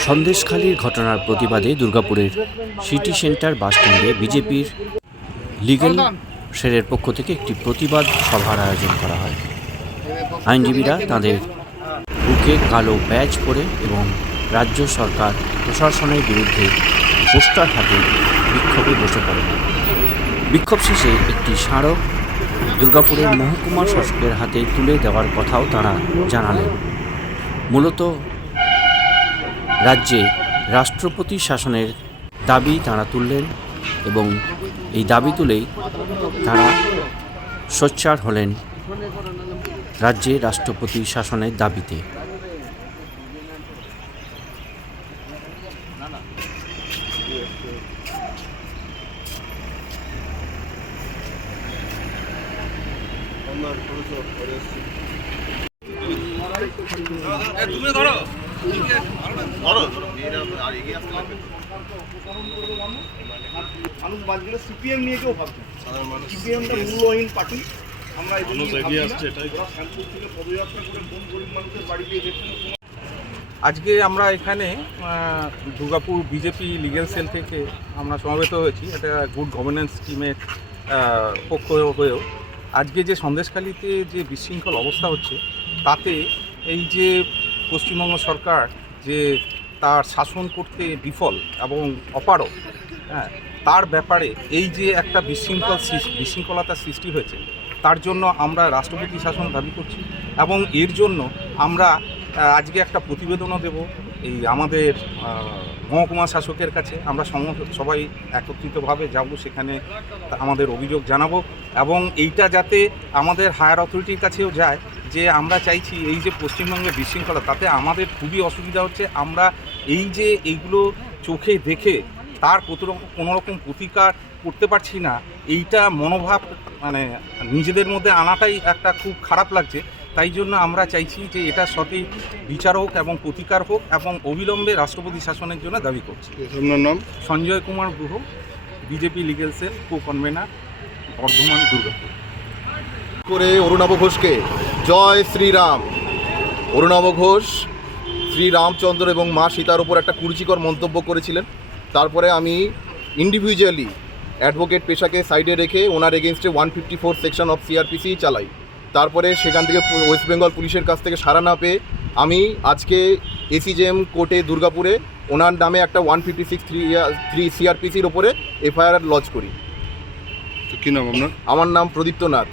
সন্দেশখালির ঘটনার প্রতিবাদে দুর্গাপুরের সিটি সেন্টার বাসস্ট্যান্ডে বিজেপির লিগ্যাল সেলের পক্ষ থেকে একটি প্রতিবাদ সভার আয়োজন করা হয়। আইনজীবীরা তাদের বুকে কালো ব্যাজ পরে এবং রাজ্য সরকার প্রশাসনের বিরুদ্ধে পোস্টার হাতে বিক্ষোভে বসে পড়ে বিক্ষোভ শেষে একটি স্মারক দুর্গাপুরের মহকুমা শাসকের হাতে তুলে দেওয়ার কথাও তারা জানালেন। মূলত রাজ্যে রাষ্ট্রপতি শাসনের দাবি তারা তুললেন এবং এই দাবি তুলেই তারা সোচ্চার হলেন রাজ্যে রাষ্ট্রপতি শাসনের দাবিতে। মানুষ বাঁচলে সিপিএম নিয়ে কেউ ভাবছে সিপিএমটা মূল্যহীন পার্টি। আমরা আজকে আমরা এখানে দুর্গাপুর বিজেপি লিগেল সেল থেকে আমরা সমাবেত হয়েছি। এটা গুড গভর্নেন্স স্কিমের পক্ষ হয়েও আজকে যে সন্দেশখালিতে যে বিশৃঙ্খল অবস্থা হচ্ছে, তাতে এই যে পশ্চিমবঙ্গ সরকার যে তার শাসন করতে বিফল এবং অপারক হ্যাঁ তার ব্যাপারে এই যে একটা বিশৃঙ্খল বিশৃঙ্খলতার সৃষ্টি হয়েছে, তার জন্য আমরা রাষ্ট্রপতি শাসন দাবি করছি এবং এর জন্য আমরা আজকে একটা প্রতিবেদনও দেব এই আমাদের মহকুমা শাসকের কাছে। আমরা সবাই একত্রিতভাবে যাব সেখানে, আমাদের অভিযোগ জানাব। এবং এইটা যাতে আমাদের হায়ার অথরিটির কাছেও যায় যে আমরা চাইছি এই যে পশ্চিমবঙ্গে বিশৃঙ্খলা তাতে আমাদের খুবই অসুবিধা হচ্ছে। আমরা এই যে এইগুলো চোখে দেখে তার কত রকম কোনো রকম প্রতিকার করতে পারছি না এইটা মনোভাব মানে নিজেদের মধ্যে আনাটাই একটা খুব খারাপ লাগছে। তাই জন্য আমরা চাইছি যে এটা সঠিক বিচার হোক এবং প্রতিকার হোক এবং অবিলম্বে রাষ্ট্রপতি শাসনের জন্য দাবি করছি। নাম? Sanjay Kumar Guha BJP legal cell co convener Bardhaman Durgapur. করে অরুণাভ ঘোষকে, জয় শ্রীরাম। অরুণাভ ঘোষ, শ্রীরামচন্দ্র এবং মা সীতার উপর একটা কুরুচিকর মন্তব্য করেছিলেন। তারপরে আমি ইন্ডিভিজুয়ালি অ্যাডভোকেট পেশাকে সাইডে রেখে ওনার এগেনস্টে one fifty four section of CrPC চালাই। তারপরে সেখান থেকে ওয়েস্ট বেঙ্গল পুলিশের কাছ থেকে সাড়া না পেয়ে আমি আজকে এসিজেএম কোর্টে দুর্গাপুরে ওনার নামে একটা one fifty six three three সিআরপিসির ওপরে এফআইআর লজ করি। তো কি নাম আপনার? আমার নাম প্রদীপ্ত নাথ